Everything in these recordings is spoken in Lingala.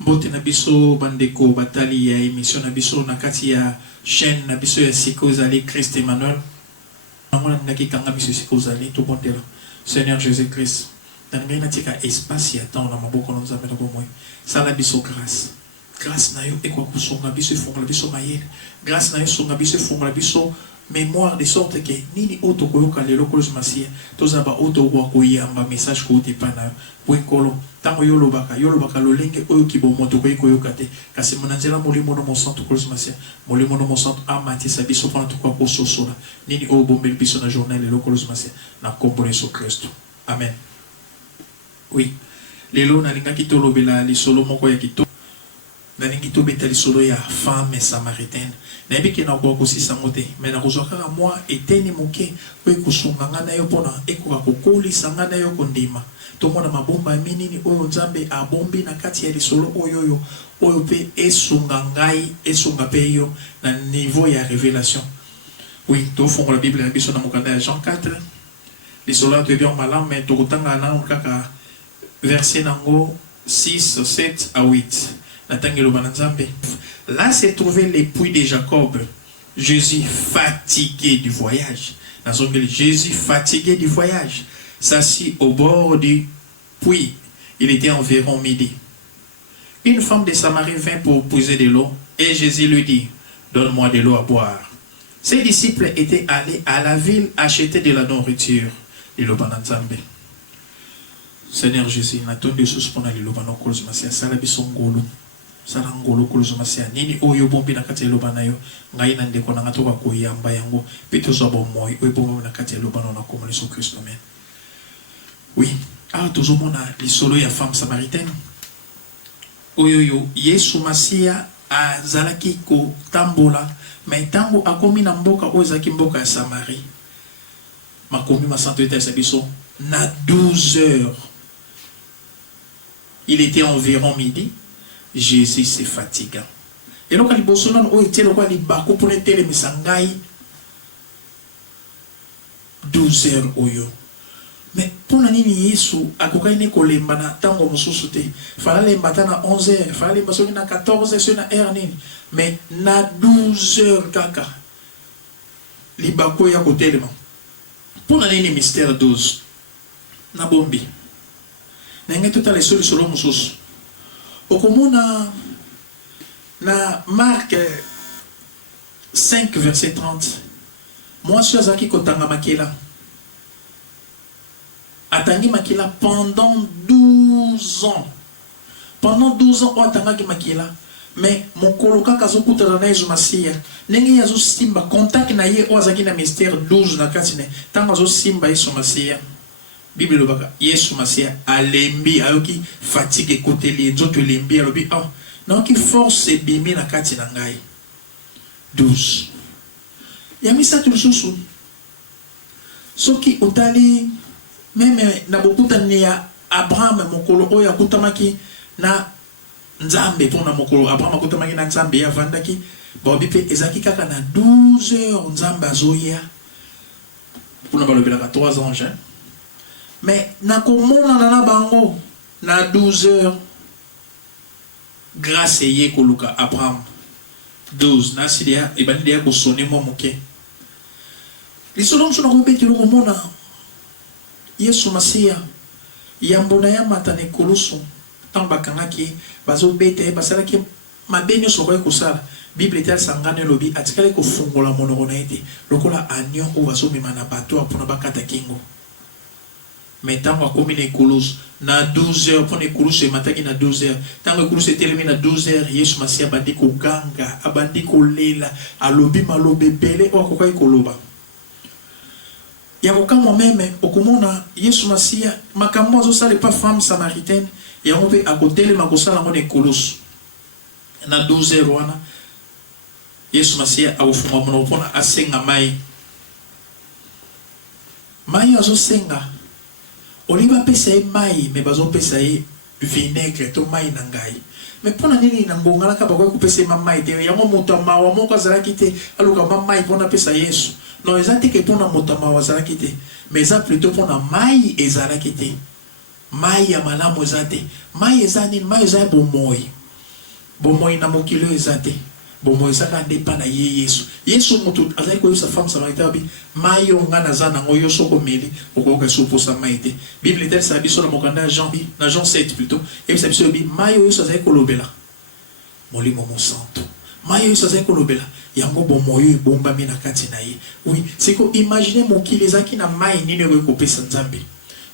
Mbote na biso bandeko batali ya émission na biso na kati ya chaîne na biso ya Siko Zali Christ Emmanuel. Namona ngaki kanga biso Siko Zali to bondela. Seigneur Jésus Christ. Dans le tika espace ya temps na maboko na nzambe na bomoi. Sala biso grâce. Grâce na yo ekwa kusonga biso fonga biso mayele. Grâce na yo songa biso fonga biso mémoire de sorte que nini auto koyoka lelo kolos masia tozaba auto wa koyamba message ko tepana bwekolo tango yolobaka lolenge oyo kibomoto koyoka te kasi monanzela molimo no monsanto kolos masia molimo no monsanto amati sabiso pona tukwa ko sosola nini o bombel biso na journal lelo kolos masia na kombo so Kristo. Amen. Oui, lelo na linga kitolobela li solo moko ya kito nalingi to betali solo ya femme samaritaine na ebiki na kwa kosisa ngote mais na kozwaka moi eteni moke oyo kusunganga na yo pona ekoka kokolisa ngana yo kondima to mona mabomba minini oyo nzambe abombi na kati ya lisolo oyo pe esunga ngai esunga pe yo na niveau ya révélation. Oui, to fongo la Bible na biso na mokanda ya Jean 4 lisolo to bien malam mais to kotanga na kaka verset nango 6 7 à 8. Là s'est trouvé l'époux de Jacob, Jésus fatigué du voyage. Jésus fatigué du voyage, s'assit au bord du puits. Il était environ midi. Une femme de Samarie vint pour puiser de l'eau et Jésus lui dit, donne-moi de l'eau à boire. Ses disciples étaient allés à la ville acheter de la nourriture. Seigneur Jésus, n'attendez pas pour nous. Sarangolo kuluzumasiya nini oyo bombi na kati ya lobana yo ngai na ndeko na ngatoka koyamba yango pito zo bomoy oyo bombi na kati ya lobana na komona so Kristo. Amen. Oui, tozomona lisolo ya femme samaritaine oyo yo Yesu Masiya azalaki ko tambola mais tango akomi na mboka oyo zaki mboka ya Samarie makomi masanto eta sabiso na 12 heures. Il était environ midi. Jésus c'est fatigant. Et donc les bossonan ont été le roi les bako pour les télé misangai 12 heures oyo. Mais pour la nini Yesu akoka ine kolemba na tango mosusu te. Fala lemba na 11 heures, fala lemba so na 14 heures na heure nini. Mais na 12 heures kaka. Li bako ya ko telema. Pour la nini mystère 12 na bombi. Na ngai tota les solo mosusu. Okomona na Marc 5 verset 30. Moi je suis kotanga makila. Atangi makila pendant 12 ans. Pendant 12 ans atanga makila. Mais mon koloka kazokuta na Yesu Masiya. Nenge yazo simba contact na ye ozaki na mystère 12 na katine. Tango zo simba Yesu Masiya. Bible lobaka Yesu Masiya alembi ayoki fatigue côté li nzoto lembi alobi non ki force bimi na kati na ngai 12 ya misa tususu soki otali meme na bokuta ni ya Abraham mokolo oyo akutamaki na nzambe pona mokolo Abraham akutamaki na nzambe ya vandaki bobi pe ezaki kaka na 12 heures nzambe azoya pona balobelaka 3 anges. Mais na komona na bango na 12 heures grâce ye koluka Abraham 12 na sidia ebandi ya ko sonner mo moke lisolo mso na kopeti lo komona Yesu Masiya yambona ya matane koluso tamba kangaki bazo bete basalaki mabenyo soko ko sala Bible tel sangane lobi atikale ko fungola monoko na ete lokola anyo o bazo mimana bato apona bakata kingo. Mais tant qu'on commune écoulous, na 12 heures, pour écoulous et mataki na 12 heures. Tant que écoulous est terminé na 12 heures, Yesu Masiya abandi ko ganga, abandi ko lela, alobi malobe bele, o akoka ikoloba. Ya koka moi-même, okomona Yesu Masiya, makambo azo sale pas femme samaritaine, ya ngobe akotele makosala ngone écoulous. Na 12 heures wana, Yesu Masiya awufunga mono pona asenga mai. Mai azo senga. Oliva pesa e mai me bazo pesa e vinaigre to mai nangai. Mais pona nini nangonga la kaba ko pesa mai te yango motama wa moko zala kite aluka mai pona pesa Yesu. Non ezate ke pona motama wa zala kite. Mais ça plutôt pona mai ezala kite. Mai ya malamu ezate. Mai ezani mai eza bomoi. bomoi na mokili ezate bomoi ezaka ndepa na ye Yesu Yesu mutu azali koyebisa femme samaritaine bi mayo nga naza nango yo soko meli okoyoka suposa maite Bible etalisa biso na mokanda na Jean 7 plutôt ebisa biso bi mayo yo azali kolobela molimo mosantu mayo yo azali kolobela yango bomoyo ebombami na kati na ye oui siko imagine mokili ezaki na mai nini okoki kopesa Nzambe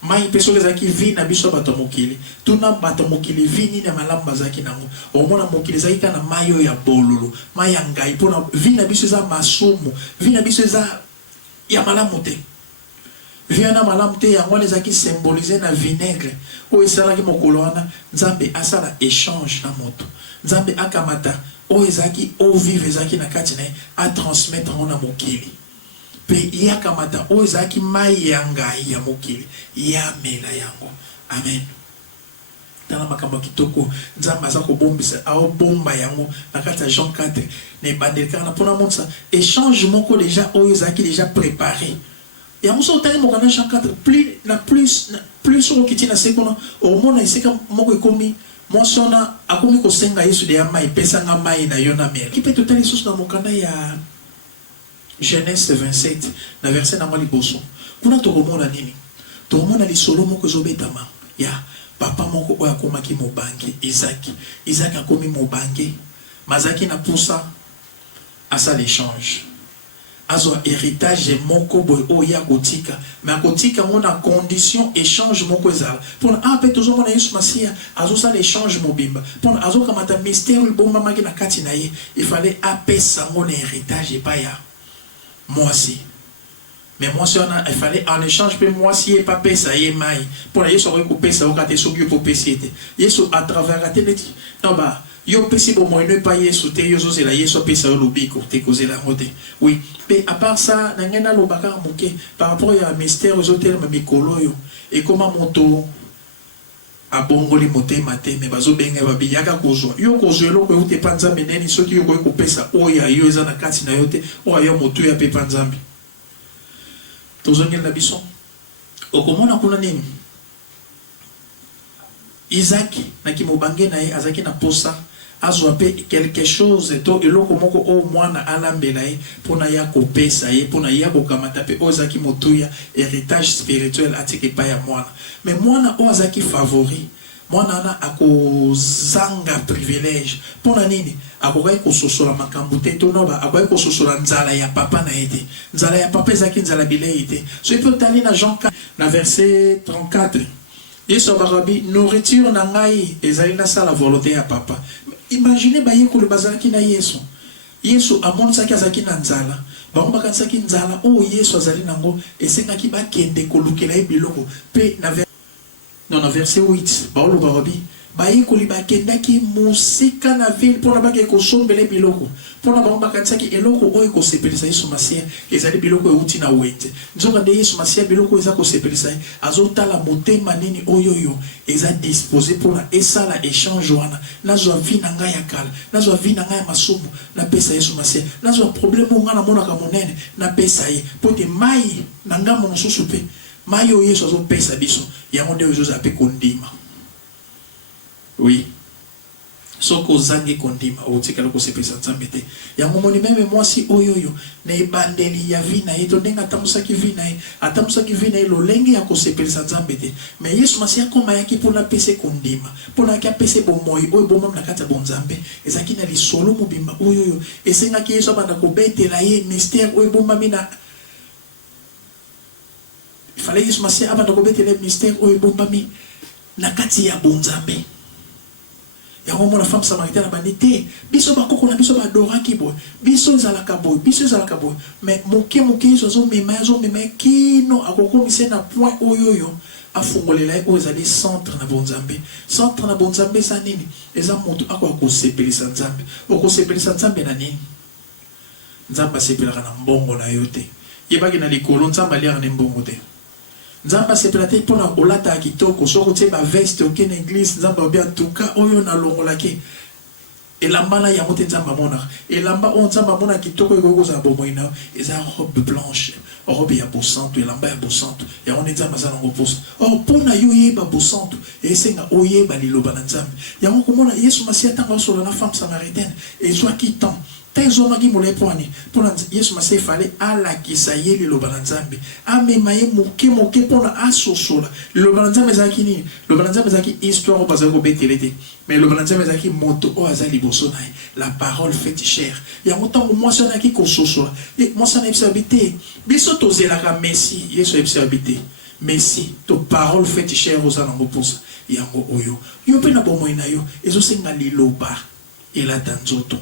mai mpe soki ezalaki vi na biso bato mokili tuna bato mokili vi nini ya malamu bazalaki nango omona mokili ezalaki kaka na mai oyo ya bololo mai ya ngai mpona vi na biso eza masumu vi na biso eza ya malamu te vi wana malamu te yango wana ezalaki symbolize na vinaigre oyo esalaki mokolo wana Nzambe asala échange na moto Nzambe akamata oyo ezalaki eau vive ezalaki na kati na ye atransmettre yango na mokili pe yakamata oyo ezalaki mai ya ngai ya mokili yamela yango amen tala makambo kitoko Nzambe aza kobombisa aobomba yango na kati ya Jean 4 na ebandeli kaka na mpona monisa échange moko déjà oyo ezalaki déjà préparé yango so otali mokanda Jean 4 plus okiti na se kuna omona esika moko ekomi mwasi wana akomi kosenga Yesu deya mai pesanga mai na yo na mela kipe totali lisusu na mokanda ya Genèse 27 na verset na mwa liboso kuna tokomona nini tokomona lisolo moko ezobetama ya papa moko oyo akomaki mobange Isaac akomi mobange mazaki na pusa asala échange azwa héritage moko boy oya kotika mais akotika mona condition échange moko ezala pona pe tozomona Yesu Masia azosala échange mobimba pona azokamata mystère bomba maki na kati na ye il fallait apesa mona héritage epa ya mwasi mais mwasi wana il fallait en échange pe mwasi ye pa pesa ye mai pona Yesu akoki kopesa okate soki yo popesi ete Yesu à travers la télé non ba yo pesi bomoi ne pas Yesu te yo zozela Yesu apesa yo lobiko te kozela ngote oui mais à part ça nangena lobaka moke par rapport à mystère aux hôtels mikolo yo et comment moto abongoli motema te mais bazo benga babiyaka kozwa yo kozwa eloko yo te pa Nzambe neni soki yo koki kopesa oya yo eza na kati na yo te oya yo moto ya pe pa Nzambe tozongela na biso okomona kuna nini Isaac na kimobange na ye azaki na posa azwa pe quelque chose to eloko moko o mwana alambela ye pona ya kopesa ye pona ya kokamata pe ozaki motuya héritage spirituel atiki pa ya mwana mais mwana o azaki favori mwana ana akozanga privilège pona nini akokai kososola makambo te to noba akokai kososola nzala ya papa na ete nzala ya papa ezaki nzala bilei te so ipo tali na Jean 4 na verset 34 Yesu barabi nourriture na ngai ezali na sala volonté ya papa imaginez bayekolo bazalaki na Yesu Yesu amonisaki azalaki na nzala bango bakanisaki nzala oyo Yesu azali nango esengaki bakende kolukela ye biloko pe na verset 8 baolo barabi bayekoli bakendaki mosika na ville mpona bake kosombela biloko mpona bango bakanisaki eloko oyo kosepelisa Yesu Masia ezali biloko euti na wenze nzoka nde Yesu Masia biloko eza kosepelisa ye azotala motema nini oyoyo eza disposé mpona esala échange wana nazwa vi na ngai ya kala nazwa vi na ngai ya masumu napesa Yesu Masia nazwa problème oyo ngai namonaka monene napesa ye mpo te mai na ngambo mosusu mpe mai oyo Yesu azopesa biso yango nde ozoza mpe kondima oui soko zangi kondima otikala kosepesa Nzambe te yango moni meme mwasi oyoyo na ebandeli ya vi na ye to ndenga atamusaki vi na ye atamusaki vi na ye lolenge ya kosepelisa Nzambe te mais Yesu Masia akoma yaki mpona pese kondima mpona yaki apese bomoi oyo bomama na kati ya bonzambe ezalaki na lisolo mobimba oyoyo esengaki Yesu abanda kobetela ye mystère oyo bombami na il fallait Yesu Masia abanda kobetela mystère oyo bombami na kati ya bonzambe yango mona femme samaritaine bandi te biso bakoko na biso badoraki boy biso ezalaka boy mais moke Yesu azomema kino akokomisa na point oyoyo afungolela ye oyo ezali centre na bonzambe eza nini eza moto akosepelisa Nzambe okosepelisa Nzambe na nini Nzambe asepelaka na mbongo na yo te yebaki na likolo Nzambe aliaka na mbongo te Nzamba sepelate pona olata kitoko soko te ba veste okene église Nzamba obia tuka oyo na longolaki elamba na yango te Nzamba mona elamba on Nzamba mona kitoko eko za bomoi na eza robe blanche robe ya bosanto elamba ya bosanto ya on nzambe azana ngoposa or pona yo yeba bosanto esenga oyeba liloba na nzambe yango komona Yesu Masiya tanga solo na femme samaritaine ezwaki temps tezomaki molepwani pona Yesu Masiya fallait alakisa ye liloba na nzambe amema ye moke pona asosola liloba na nzambe ezalaki nini liloba na nzambe ezalaki histoire oyo bazali kobetele te mais liloba na nzambe ezalaki moto oyo aza liboso na ye la parole faite chair yango ntango mwasi azalaki kososola mwasi anayebisa yobi te biso tozelaka Messi Yesu ayebisa yobi te Messi to parole faite chair oza nango mposa yango oyo yo mpe na bomoi na yo ezosenga liloba elata nzoto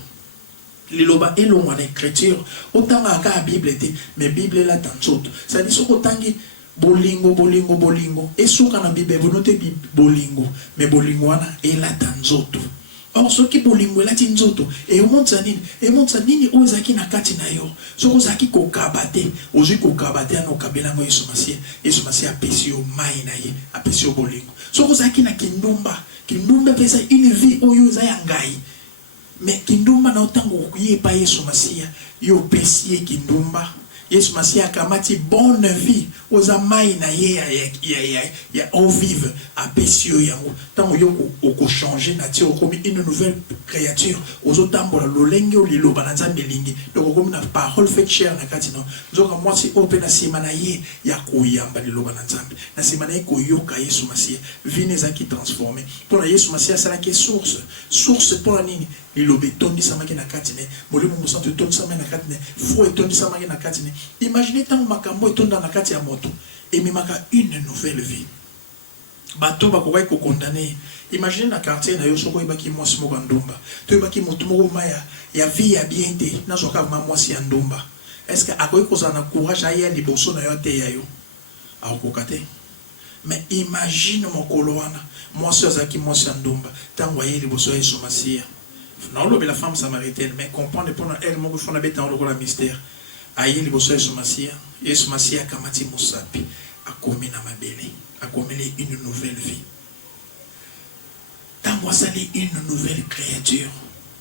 liloba elongwa na écriture otanga aka Bible te mais Bible elata nzoto c'est-à-dire soki otangi bolingo esuka na Bible bonote bolingo mais bolingo wana elata nzoto or soki bolingo elati nzoto emonisa nini oyo ezalaki na kati na yo soki ozalaki kokaba te ozwi kokaba te ana okabelango Yesu Masiya apesi yo mai na ye apesi yo bolingo soki ozalaki na kindumba mpe eza une vie oyo eza ya ngai mais kindumba na otango koyepa Yesu Masiya yo opesi ye kindumba Yesu Masiya akamati bonne vie oza mai na ye ya eau vive apesi yo yango tango yo changer nature okomi une nouvelle créature ozotambola lolenge oliloba na nzambe elingi donc okomi na parole faite chair na kati no nzoka mwasi oyo mpe na nsima na ye ya koyamba liloba na nzambe na nsima na ye koyoka Yesu Masiya vie ezalaki transformé mpona Yesu Masiya asalaki source mpona nini liloba etondisamaki na kati ne molimo mosantu etondisamaki na kati ne foi etondisamaki na kati ne imaginez ntango makambo etonda na kati ya moto ememaka une nouvelle vie bato bakokaki kokondane imaginez na quartier na yo soko oyebaki mwasi moko ya ndumba toyebaki motu moko ma ya vie ya bien te nazwaka ma mwasi ya ndumba est-ce que akoki kozala na courage aya liboso na yo ateya yo akokoka te mais imagine mokolo wana mwasi azalaki mwasi ya ndumba ntango aye liboso ya Yesu Masiya naolobi la femme samaritaine mais comprendre mpona elle moko fona betango lokola mystère aye liboso ya Yesu Masiya akamati mosapi akomi na mabele akomeli une nouvelle vie ntango asali une nouvelle créature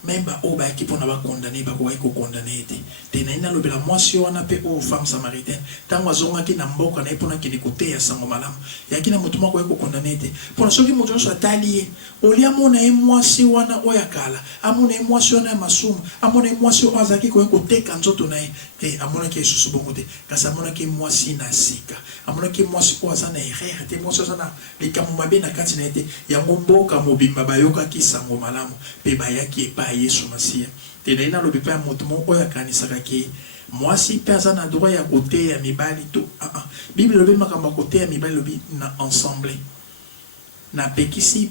même oyo bayaki mpona bakondane bakokaki kokondane te te nayi nalobela mwasi wana mpe oyo femme samaritaine ntango azongaki na mboka na ye mpona kende koteya sango malamu yaki na motu moko akoki kokondane te mpona soki moto nyonso atali ye olia amona ye mwasi wana oyo ya kala amona ye mwasi wana ya masumu amona ye mwasi oyo azalaki koki koteka nzoto na ye te amonaki esusu bongo te kasi amonaki mwasi na sika amonaki mwasi oyo aza na erreur te mwasi oyo aza na likambo mabe na kati na ye te yango mboka mobimba bayokaki sango malamu mpe bayaki epai Yesu Masiya te nayi nalobi mpe ya moto moko oyo akanisaka ke mwasi mpe aza na droit ya koteya mibali to Bible elobi makambo ya koteya mibali elobi na ensemble na pekisi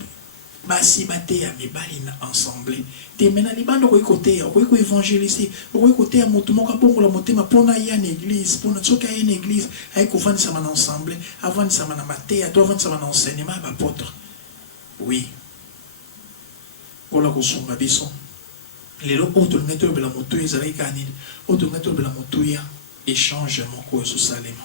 basi bateya mibali na ensemble te mena libanda okoki koteya okoki koevangeliser okoki koteya moto moko abongola motema mpona ye na église mpona soki aye na église aye kovandisama na ensemble avandisama na mateya to avandisama na enseignement ya bapotre oui kola kosunga biso lelo oyo tolingai tolobela motuya ezalaki kaka nini oyo tolingai tolobela motuya échange moko ezosalema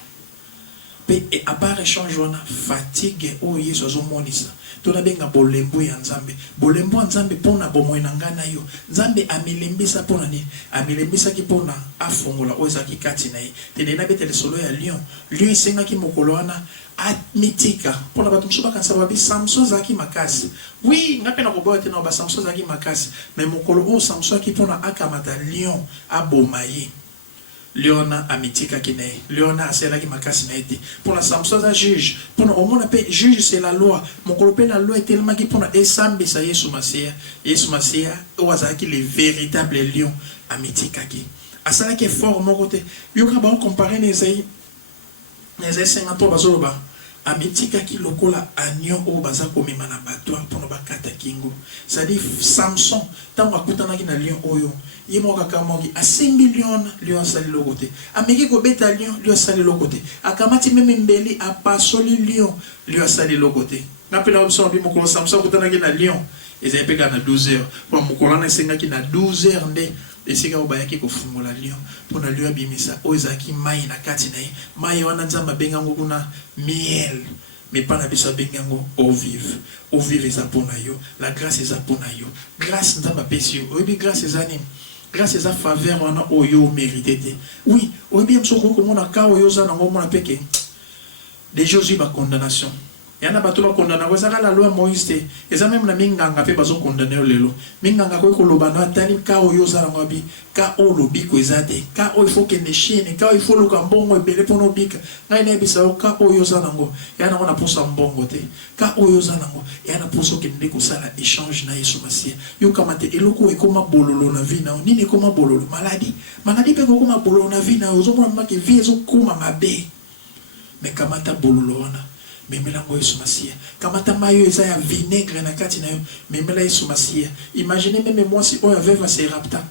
mpe apart échange wana fatigue oyo Yesu azomonisa tonabenga bolembo ya nzambe bolembo ya nzambe mpona bomoi na ngai na yo nzambe amelembisa mpona nini amelembisaki mpona afongola oyo ezalaki kati na ye tene nabetele solo ya lion esengaki mokolo wana amitika mpona bato mosusu bakanisa babi Samson azalaki makasi oui nga mpe na koboya te na ba Samson azalaki makasi mais mokolo oyo Samson aki mpona akamata lion aboma ye liona amitikaki na ye liona asalaki makasi na ye te mpona Samson aza juge mpona omona mpe juge c'est la loi mokolo mpe la loi etelemaki mpona esambisa Yesu Masiya oyo azalaki le véritable lion amitikaki asalaki effort moko te yoka baocompare na Esaïe 53 bazoloba amitikaki lokola agneau oyo baza komema na bato mpona bakata kingo c'est-à-dire Samson ntango akutanaki na lion oyo ye moko akamoki asimbi lion asali loko te ameki kobeta lion asali loko te akamati meme mbeli apasoli lion asali loko te nga mpe na biso nabi mokolo Samson akutanaki na lion ezali mpe kaka na 12 heures mpona mokolo wana esengaki na 12 heures nde esika oyo bayaki kofungola lion mpona lion abimisa oyo ezalaki mai na kati na ye mai wana nzambe abenga yango kuna miel mais mpa na biso abenga yango eau vive eza mpona yo la grâce eza mpona yo grâce nzambe apesi yo oyebi grâce eza nini grâce à sa faveur, on a oyo mérité. Oui, on bien sûr comment on a ka oyo ça dans mon apeke. Des Jésus ba condamnation. Il y en a pas trop condamné. Vous savez la loi Moïse, et ça même la minganga fait pas condamné au lelo. Minganga ko lobano atali ka oyo za la ngobi, ka o lobi ko ezate, ka o il faut que ne chienne, ka il faut lo kambongo ebele pono bika. Ngai na bisa o ka oyo za nango. Ya na ona posa mbongo te. Ka oyo za nango, ya na poso ke ndeko sala échange na Yesu Masia. Yo kamate eloko ekoma bololo na vie na nini ekoma bololo maladie. Maladie pe ko koma bololo na vie na ozomona maki vie zo koma mabe. Mais kamata bololo wana memelango Yesu Masia kamata mayo eza ya vinaigre na kati na yo memela Yesu Masia. Imaginez même moi si on avait va se rapta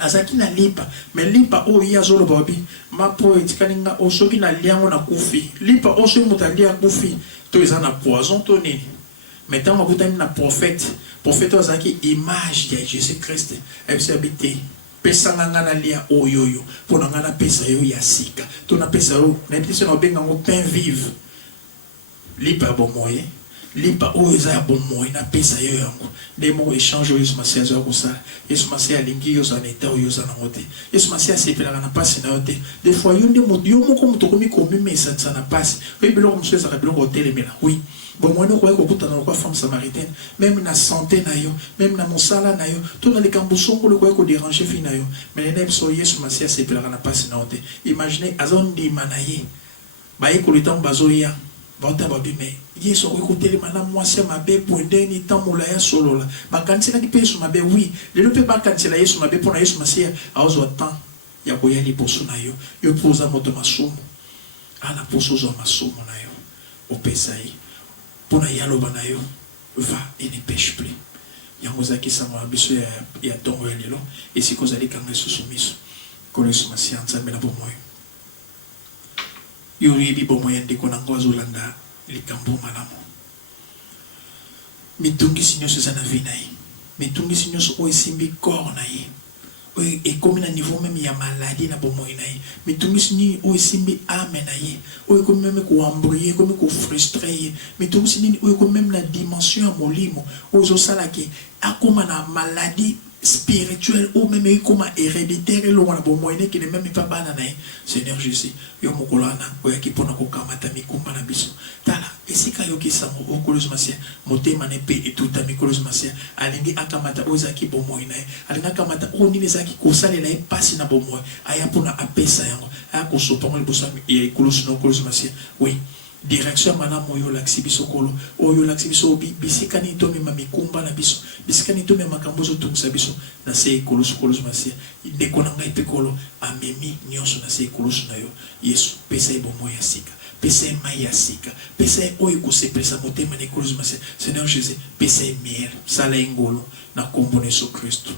azaki na lipa mais lipa o ya zolo babi mapo etikaninga osoki na liango na kufi lipa oso mutali ya kufi to eza na poison to nini mais tant abutani na prophète azaki image de Jésus Christ ebisi habité pesanga ngana lia oyoyo pona ngana pesa yo ya sika to na pesa yo na pesa no benga ngo pain vive lipa bon moyen lipa o eza bon moyen na pesa yo yango de mo échange Yesu Masia zo ko ça Yesu Masia lingi yo za neta yo za na ngote Yesu Masia sepela na passe na yote des fois yo ndi mo yo moko muto komi komi mesa na passe oui bilo ko mseza ka bilo ko telemela oui bon moi no ko kutana na femme samaritaine même na santé na yo même na mosala na yo to na likambusongo le ko déranger fi na yo mais na so Yesu Masia sepela na passe na yote imaginez azondi manaye ba ko le temps bazoya bota babi mais Yesu ko écouter mana mwasi mabe poende ni tamola ya solo la bakanti na kipeso mabe oui le pe bakanti la Yesu mabe pona Yesu Masia aozo temps ya ko yali poso na yo yo poza moto masumu ana poso zo masumu na yo opesai pona yalo bana yo va et ne pêche plus yango zaki sama biso ya tongo ya lelo et si kozali kanga susumiso ko Yesu Masia nzambe na bomoyo yuri bi bomoyo ndiko na ngozo landa likambo malamu mitungi sinyo seza na vie na ye mitungi sinyo so oesimbi corps na ye et comme na niveau même ya maladie na bomoyo na ye mitungi sinyo oesimbi âme na ye oyo comme même ko embrouiller comme ko frustrer ye mitungi sinyo oyo comme même na dimension ya molimo ozo sala ke akoma na maladie spirituel ou même comme héréditaire et l'on a bon moyen qui n'est même pas banane Seigneur Jésus yo mokolana oya kipona ko kamata mikumba na biso tala esika yo kisamo okolozo masia motema ne pe et tout amikolozo masia alingi akamata ozaki bon moyen alinga kamata o nini zaki ko salela e pasi na bon moyen aya pona apesa yango aya ko sopongo le bosami e kolozo no kolozo masia oui direction mana moyo laksi biso kolo oyo laksi biso bisika ni to mema mikumba na biso bisika ni to mema makambozo tumisa biso na se koloso masia ndeko na ngai pe kolo amemi nyonso na se koloso na yo Yesu pesa ebo moya sika pesa maya sika pesa oyo ko se pesa motema ne koloso masia Seigneur Jésus pesa miel sala ingolo na kombo na Yesu Kristo.